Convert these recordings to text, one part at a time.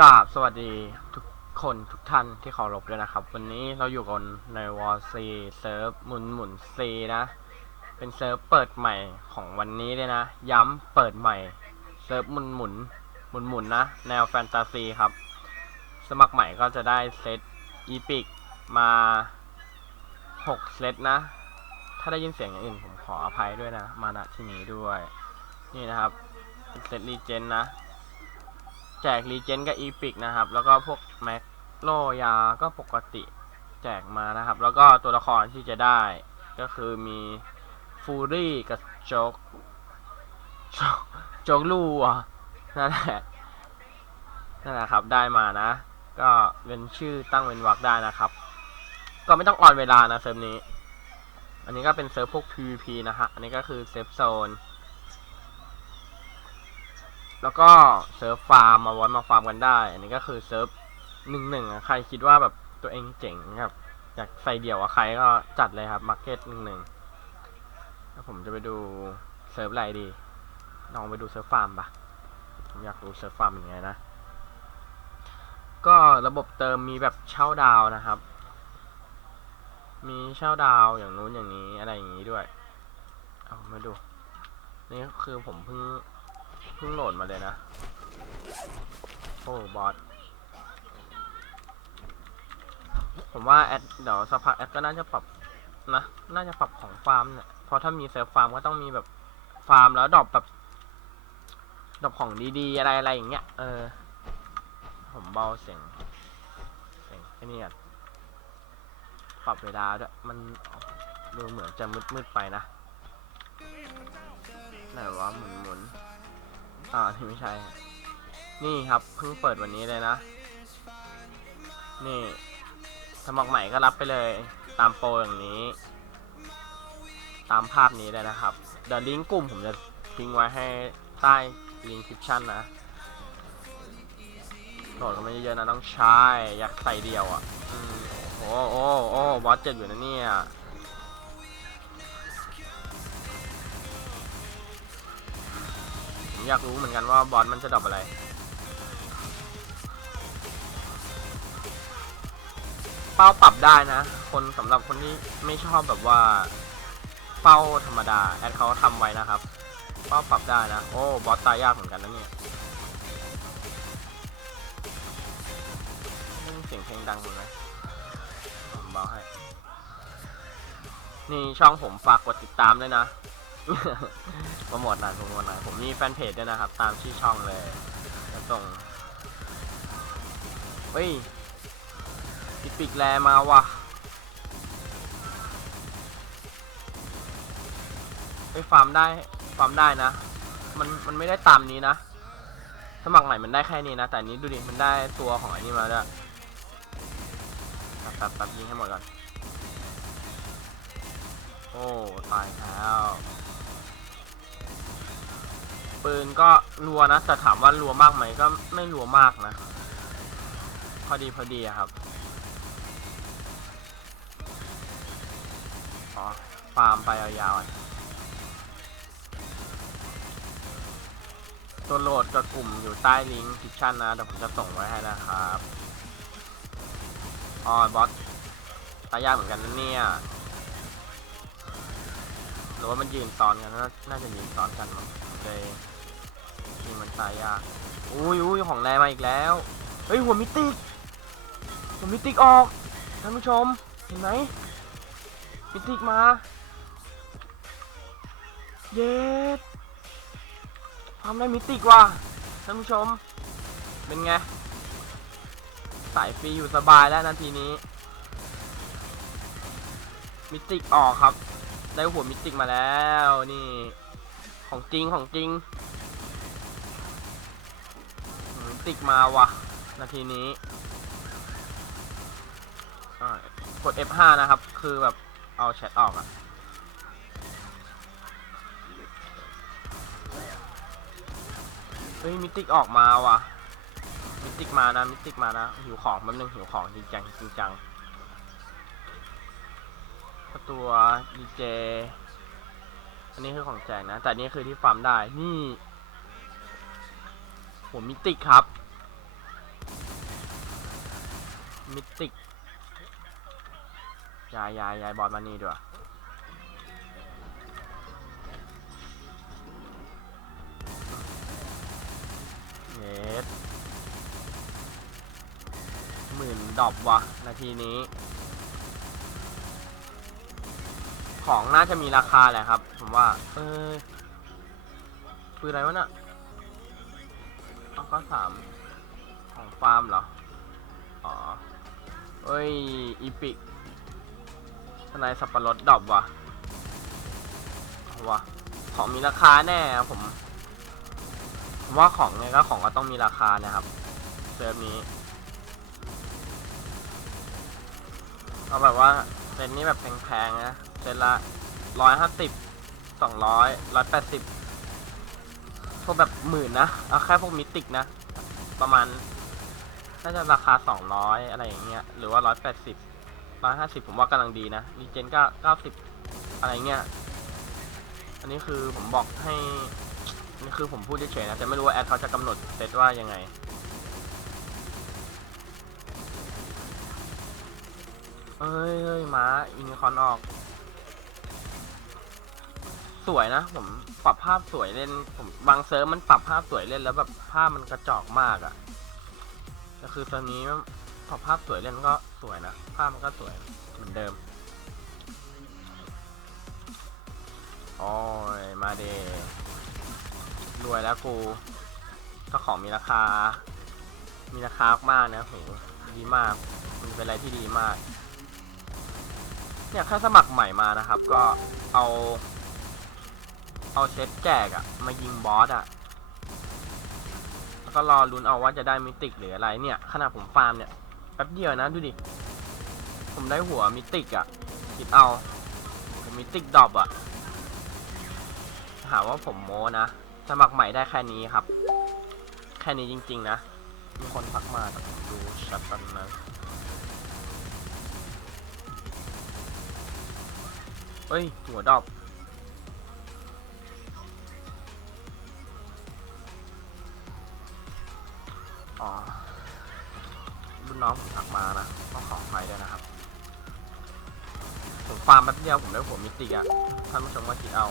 กราบสวัสดีทุกคนทุกท่านที่เคารพด้วยนะครับ วันนี้เราอยู่กันในวอร์ซีเซิร์ฟหมุนหมุนซีนะ เป็นเซิร์ฟเปิดใหม่ของวันนี้เลยนะ ย้ำเปิดใหม่เซิร์ฟหมุนหมุนหมุนหมุนนะ แนวแฟนตาซีครับ สมัครใหม่ก็จะได้เซตอีพิกมา 6 เซตนะ ถ้าได้ยินเสียงอย่างอื่นผมขออภัยด้วยนะ มาณที่นี้ด้วย นี่นะครับเป็นเซตรีเจนนะ แจกรีเจนกับอีพิกนะครับ แล้วก็พวกแม็กโลยาก็ปกติแจกมานะครับ แล้วก็ตัวละครที่จะได้ก็คือมีฟูรี่กับโจ๊กโจ๊กลูอะนั่นแหละนั่นแหละครับได้มานะ ก็เป็นชื่อตั้งเป็นวักได้นะครับ ก็ไม่ต้องออนเวลานะเซิร์ฟนี้ อันนี้ก็เป็นเซิร์ฟพวก PVP นะฮะอันนี้ก็คือเซฟโซน แล้วก็เซิร์ฟฟาร์มมาไว้มาฟาร์มกันได้ อันนี้ก็คือเซิร์ฟหนึ่งหนึ่งใครคิดว่าแบบตัวเองเจ๋งครับอยากใส่เดี่ยวกับใครก็จัดเลยครับมาร์เก็ตหนึ่งหนึ่งแล้วผมจะไปดูเซิร์ฟอะไรดี ลองไปดูเซิร์ฟฟาร์มปะผมอยากรู้เซิร์ฟฟาร์มเป็นไงนะ ก็ระบบเติมมีแบบเช่าดาวนะครับ มีเช่าดาวอย่างนู้นอย่างนี้อะไรอย่างนี้ด้วย เอามาดู นี่คือผมเพิ่ง พิ่งโหลดมาเลยนะ โอ้บอสผมว่าแอดเดี๋ยวสักพักแอดก็น่าจะปรับนะ น่าจะปรับของฟาร์มเนี่ยเพราะถ้ามีเซิร์ฟฟาร์มก็ต้องมีแบบฟาร์มแล้วดรอปแบบดรอปของดีๆอะไรอะไรอย่างเงี้ย เออ ผมเบาเสียงเสียงไอ้นี่ก่อนปรับเวลาด้วยมันดูเหมือนจะมืดๆไปนะไหนวะหมุนหมุนๆ อ่าที่ไม่ใช่ นี่ครับเพิ่งเปิดวันนี้เลยนะ นี่สมัครใหม่ก็รับไปเลย ตามโปรอย่างนี้ ตามภาพนี้เลยนะครับ เดี๋ยวลิงก์กลุ่มผมจะทิ้งไว้ให้ใต้ลิงก์คลิปชั่นนะโหลดกันไม่เยอะนะต้องใช้อยากใส่เดียวอะโอ้โอ้โอ้บอสเจ็ดอยู่นะเนี่ย ผมอยากรู้เหมือนกันว่าบอสมันจะดรอปอะไร เป้าปรับได้นะ คนสำหรับคนที่ไม่ชอบแบบว่า เป้าธรรมดา แอดเขาทำไว้นะครับ เป้าปรับได้นะ โอ้บอสตายยากเหมือนกันนะเนี่ยเสียงเพลงดังหมดไหมผมเบาให้ นี่ช่องผมฝากกดติดตามด้วยนะ โปรโมทหน่อยโปรโมทหน่อยผมมีแฟนเพจด้วยนะครับ ตามชื่อช่องเลยจะส่งเฮ้ยปิดปิกแลมาว่ะไปฟาร์มได้ฟาร์มได้นะ มันมันไม่ได้ตามนี้นะ สมัครใหม่มันได้แค่นี้นะ แต่นี้ดูดิ มันได้ตัวของอันนี้มาด้วยแป๊บแป๊บแป๊บยิงให้หมดก่อน โอ้ ตายแล้ว ปืนก็รัวนะแต่ถามว่ารัวมากไหมก็ไม่รัวมากนะ พอดีพอดีอะครับอ๋อฟาร์มไปยาวๆตัวโหลดกับกลุ่มอยู่ใต้ลิงก์คลิปชั่นนะเดี๋ยวผมจะส่งไว้ให้นะครับอ๋อบอสตายยากเหมือนกันนะเนี่ยหรือว่ามันยืนซ้อนกัน น่าจะยืนซ้อนกันมั้งเลย ยิงมันตายยากอุ้ยอุ้ยของแรงมาอีกแล้ว เฮ้ยหัวมิติกหัวมิติกออกท่านผู้ชมเห็นไหมมิติกมา เย็ดทำได้มิติกว่ะท่านผู้ชม เป็นไงสายฟรีอยู่สบายแล้วนาทีนี้ มิติกออกครับ ได้หัวมิติกมาแล้วนี่ ของจริงของจริง ติกมาว่ะ นาทีนี้กด F5 นะครับ คือแบบเอาแชทออกอะเฮ้ยมิติกออกมาว่ะ มิติกมานะ มิติกมานะ หิวของแป๊บนึงหิวของจริงจังจริงจังตัวดีเจ อันนี้คือของแจกนะ แต่นี่คือที่ฟาร์มได้ นี่ ผมมิติกครับ มิติกยายยายยายบอลมานี่ด้วยเยสหมื่นดอบวะ นาทีนี้ ของน่าจะมีราคาแหละครับ ผมว่า เออคืออะไรวะน่ะ เอาก็สามของฟาร์มเหรอ อ๋อเอ้ย อีพิกทนายสับปะรดดอบว่ะว่ะ ของมีราคาแน่ผมผมว่าของไงก็ของก็ต้องมีราคานะครับเซิร์ฟนี้เอาแบบว่าเซตนี้แบบแพงๆนะเซตละร้อยห้าสิบสองร้อยร้อยแปดสิบ พวกแบบหมื่นนะ เอาแค่พวกมิติกนะ ประมาณ น่าจะราคาสองร้อยอะไรอย่างเงี้ย หรือว่าร้อยแปดสิบร้อยห้าสิบผมว่ากำลังดีนะรีเจนก็เก้าสิบอะไรเงี้ย อันนี้คือผมบอกให้นี่คือผมพูดเฉยๆนะ แต่ไม่รู้ว่าแอดเขาจะกำหนดเซตว่ายังไงเอ้ยเอ้ยม้าอินคอนออก สวยนะผมปรับภาพสวยเล่นผมบางเซิร์ฟมันปรับภาพสวยเล่นแล้วแบบภาพมันกระจอกมากอะแต่คือตอนนี้ปรับภาพสวยเล่นก็สวยนะภาพมันก็สวยเหมือนเดิมโอ้ยมาเดรวยแล้วกูก็ของมีราคา มีราคามากนะโหดีมากมันเป็นอะไรที่ดีมากเนี่ยแค่สมัครใหม่มานะครับ ก็เอา เอาเซตแจกอะมายิงบอสอะแล้วก็รอลุ้นเอาว่าจะได้มิติกหรืออะไรเนี่ย ขนาดผมฟาร์มเนี่ยแป๊บเดียวนะดูดิ ผมได้หัวมิติกอะคิดเอาผมมิติกดรอปอะหาว่าผมโม้นะ สมัครใหม่ได้แค่นี้ครับ แค่นี้จริง ๆ นะ มีคนทักมาแต่ผมดูชัดกันนะเฮ้ยหัวดอก อ๋อรุ่นน้องผมทักมานะต้องขออภัยด้วยนะครับ ผมฟาร์มแป๊บเดียวผมได้หัวมิติกอะท่านผู้ชมก็คิดเอา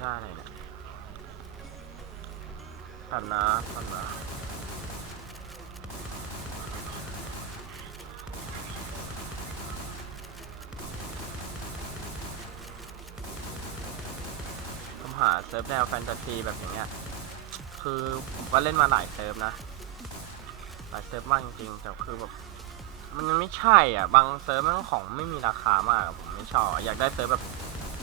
ได้เลยเนี่ยตันนะ หาเซิร์ฟแนวแฟนตาซีแบบอย่างเงี้ย คือผมก็เล่นมาหลายเซิร์ฟนะ หลายเซิร์ฟมากจริงๆแต่คือแบบมันยังไม่ใช่อะ บางเซิร์ฟมันของไม่มีราคามากผมไม่ชอบอยากได้เซิร์ฟแบบ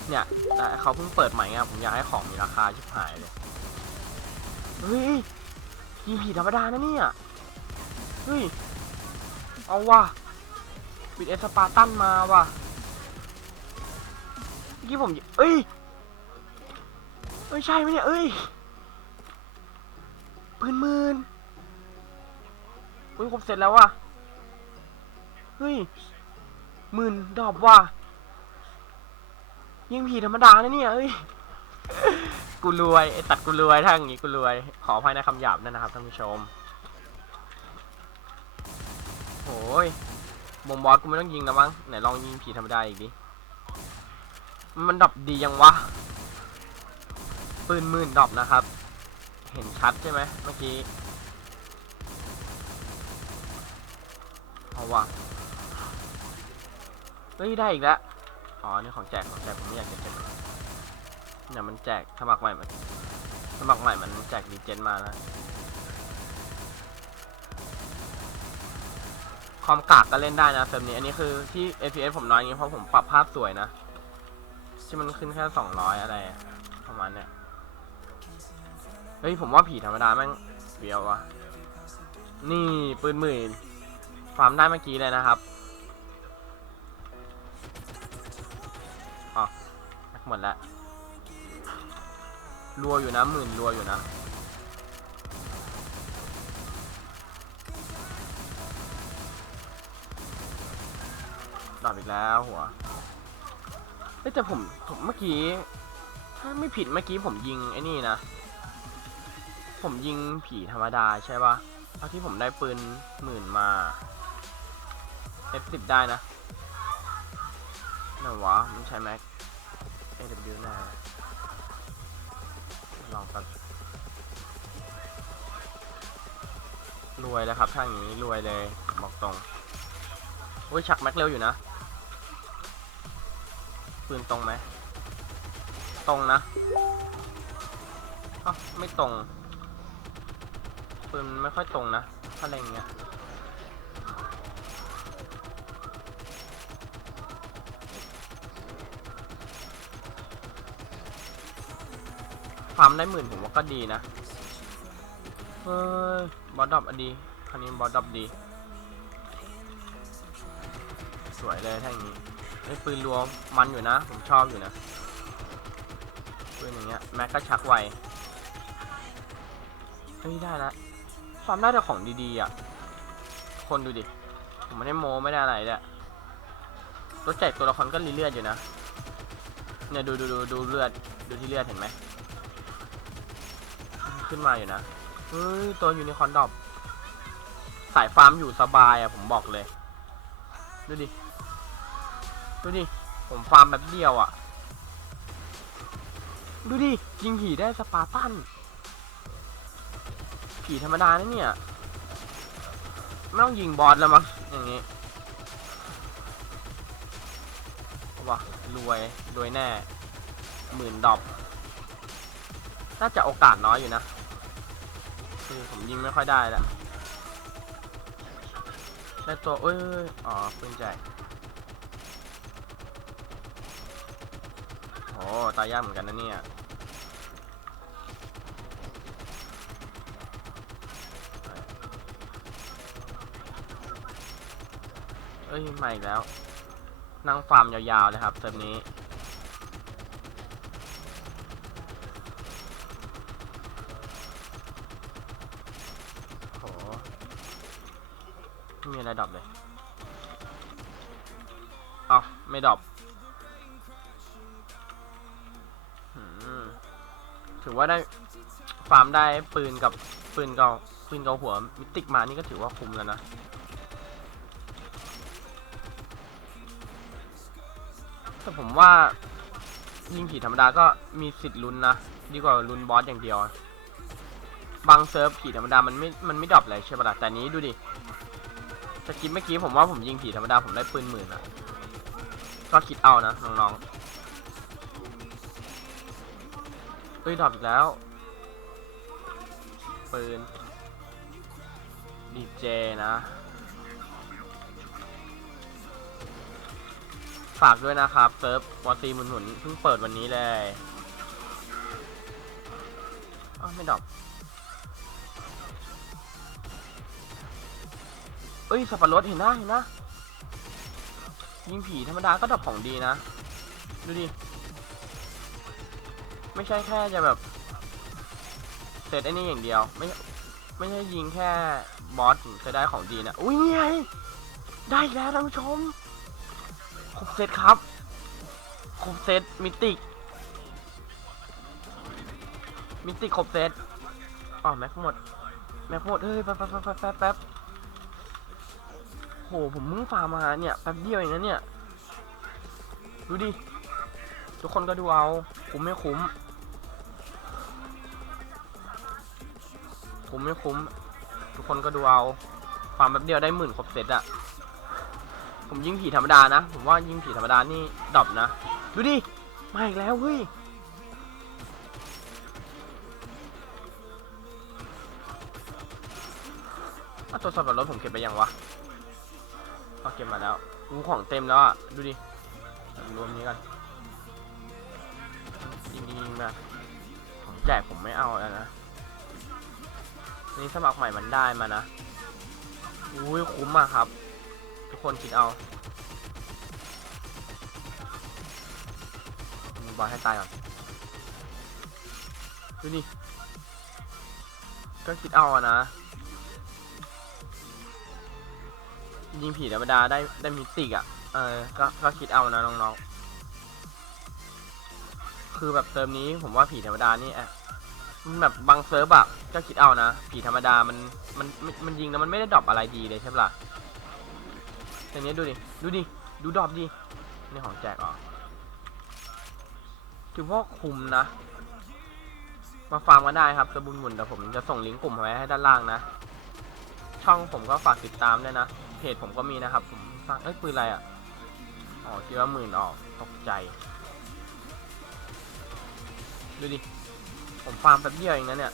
เนี่ยแต่เขาเพิ่งเปิดใหม่ไงผมอยากให้ของมีราคาชิบหายเลยเฮ้ยยิงผีธรรมดานะเนี่ยเฮ้ยเอาว่ะปิดเอสปาตันมาว่ะเมื่อกี้ผมเอ้ย เอ้ยใช่ไหมเนี่ยเอ้ยปืนหมื่นอุ้ยผมเสร็จแล้วว่ะ เฮ้ยหมื่นดอบว่ะยิงผีธรรมดานะเนี่ยเอ้ยกูรวยไอ้ตัดกูรวยถ้งงี้กูรวย ขออภัยในคำหยาบด้วยนะครับท่านผู้ชมโอ้ยบอมบอสกูไม่ต้องยิงแล้วมั้งไหนลองยิงผีธรรมดาอีกดิ มันดรอปดียังวะ ปืนหมื่นดอปนะครับ เห็นชัดใช่ไหมเมื่อกี้เอาวะเฮ้ยได้อีกแล้วอ๋อนี่ของแจกของแจกผมไม่อยากจะแจกเนี่ยมันแจกสมัครใหม่มันสมัครใหม่มันแจกรีเจนมานะคอมกากก็เล่นได้นะเซิร์ฟนี้อันนี้คือที่ FPS ผมน้อยอย่างนี้เพราะผมปรับภาพสวยนะ ที่มันขึ้นแค่สองร้อยอะไรประมาณเนี้ย เฮ้ยผมว่าผีธรรมดาแม่งเบียววะนี่ปืนหมื่นฟาร์มได้เมื่อกี้เลยนะครับออหมดแล้วรัวอยู่นะหมื่นรัวอยู่นะดับอีกแล้วหัวแต่ผมผมเมื่อกี้ ถ้าไม่ผิดเมื่อกี้ผมยิงไอ้นี่นะ ผมยิงผีธรรมดาใช่ปะเอาที่ผมได้ปืนหมื่นมา F10 ได้นะไหนวะมันใช้แม็ก AW น่ลองกันรวยแล้วครับถ้าอย่างนี้รวยเลยบอกตรงโอ้ยชักแม็กเร็วอยู่นะ ปืนตรงไหม ตรงนะอ้าไม่ตรง ปืนไม่ค่อยตรงนะถ้าอะไรเงี้ยฟาร์มได้หมื่นผมว่าก็ดีนะเฮ้ยบอสดรอปอดีคันนี้บอสดรอปดี สวยเลยถ้าอย่างนี้ไอ้ปืนรวมมันอยู่นะ ผมชอบอยู่นะปืนอย่างเงี้ยแม็กก็ชักไวเฮ้ยได้ละ ฟาร์มได้แต่ของดีๆอะ คนดูดิ ผมไม่ได้โมไม่ได้อะไรเลยรถแจกตัวละครก็รีเลือดอยู่นะ เนี่ยดูดูดูดูเลือด ดูที่เลือดเห็นไหม ขึ้นมาอยู่นะเฮ้ยตัวยูนิคอนดอปสายฟาร์มอยู่สบายอะผมบอกเลย ดูดิ ดูดิ ผมฟาร์มแบบเดียวอะ ดูดิ ยิงผีได้สปาร์ตัน ผีธรรมดานะเนี่ย ไม่ต้องยิงบอสแล้วมั้งอย่างงี้ว้ารวยรวยแน่หมื่นดอปน่าจะโอกาสน้อยอยู่นะคือผมยิงไม่ค่อยได้แล้วได้ตัวเอ้ยอ้ยอ๋อปืนแจกโอ้ตายยากเหมือนกันนะเนี่ย เอ้ยมาอีกแล้ว นั่งฟาร์มยาวๆเลยครับเติมนี้ โหไม่มีอะไรดรอปเลยเอาไม่ดรอปถือว่าได้ฟาร์มได้ปืนกับปืนเกาปืนเกาหัวมิติกมานี่ก็ถือว่าคุ้มแล้วนะ แต่ผมว่ายิงผีธรรมดาก็มีสิทธิ์ลุ้นนะ ดีกว่าลุ้นบอสอย่างเดียว บางเซิร์ฟผีธรรมดามันไม่ มันไม่ดรอปเลยใช่ปะล่ะแต่นี้ดูดิสกิปเมื่อกี้ผมว่าผมยิงผีธรรมดาผมได้ปืนหมื่นอะก็คิดเอานะน้องๆเฮ้ยดรอปอีกแล้ว ปืนดีเจนะ ฝากด้วยนะครับเซิร์ฟวอซีหมุนหมุนเพิ่งเปิดวันนี้เลยอ้าวไม่ดอปเอ้ยสับปะรดเห็นนะเห็นนะยิงผีธรรมดาก็ดอปของดีนะ ดูดิ ไม่ใช่แค่จะแบบเซตไอ้นี่อย่างเดียว ไม่ไม่ใช่ยิงแค่บอสจะได้ของดีนะ อุ้ยนี่ไงได้แล้วท่านผู้ชม ครบเซตครับ ครบเซตมิติมิติครบเซตอ๋อแม็กหมด แม็กหมด เฮ้ย แป๊บแป๊บแป๊บแป๊บแป๊บโห ผมมึงฟาร์มมาเนี่ย แป๊บเดียวเองนะเนี่ย ดูดิ ทุกคนก็ดูเอา คุ้มไม่คุ้ม คุ้มไม่คุ้ม ทุกคนก็ดูเอา ฟาร์มแป๊บเดียวได้หมื่นครบเซตอะ ผมยิงผีธรรมดานะ ผมว่ายิงผีธรรมดานี่ดรอปนะ ดูดิ มาอีกแล้วเฮ้ย อะตัวสับปะรดผมเก็บไปยังวะเอาเก็บมาแล้วอูของเต็มแล้วอะ ดูดิรวมนี้กันยิงยิงๆมาผมแจกผมไม่เอาแล้วนะ นี่สมัครใหม่มันได้มานะ อุ้ยคุ้มมากครับ ทุกคนคิดเอาบอลให้ตายก่อนดูนี่ก็คิดเอาอะนะ ยิงผีธรรมดาได้ได้มิติกอะเออ ก็ก็คิดเอานะน้องๆ คือแบบเติมนี้ผมว่าผีธรรมดานี่อะมันแบบบางเซิร์ฟอะก็คิดเอานะ ผีธรรมดามันมันมันมันยิงแล้วมันไม่ได้ดรอปอะไรดีเลยใช่ปะล่ะ แต่เนี้ยดูดิ ดูดิ ดูดรอปดินี่ของแจกเหรอถือว่าคุ้มนะ มาฟาร์มก็ได้ครับสบุญหมุนเดี๋ยวผมจะส่งลิงก์กลุ่มไว้ให้ด้านล่างนะ ช่องผมก็ฝากติดตามด้วยนะ เพจผมก็มีนะครับ ผมฝากเอ้ยปืนอะไรอะ อ๋อคิดว่าหมื่นออกตกใจ ดูดิ ผมฟาร์มแป๊บเดียวเองนะเนี่ย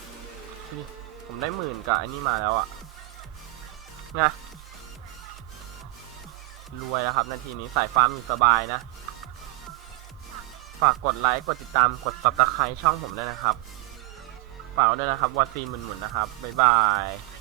ดูดิผมได้หมื่นกับอันนี้มาแล้วอะไง รวยแล้วครับนาทีนี้สายฟ้ามีสบายนะ ฝากกดไลค์กดติดตามกดตับตะใครช่องผมด้วยนะครับฝากด้วยนะครับวอซีหมุนๆนะครับบ๊ายบาย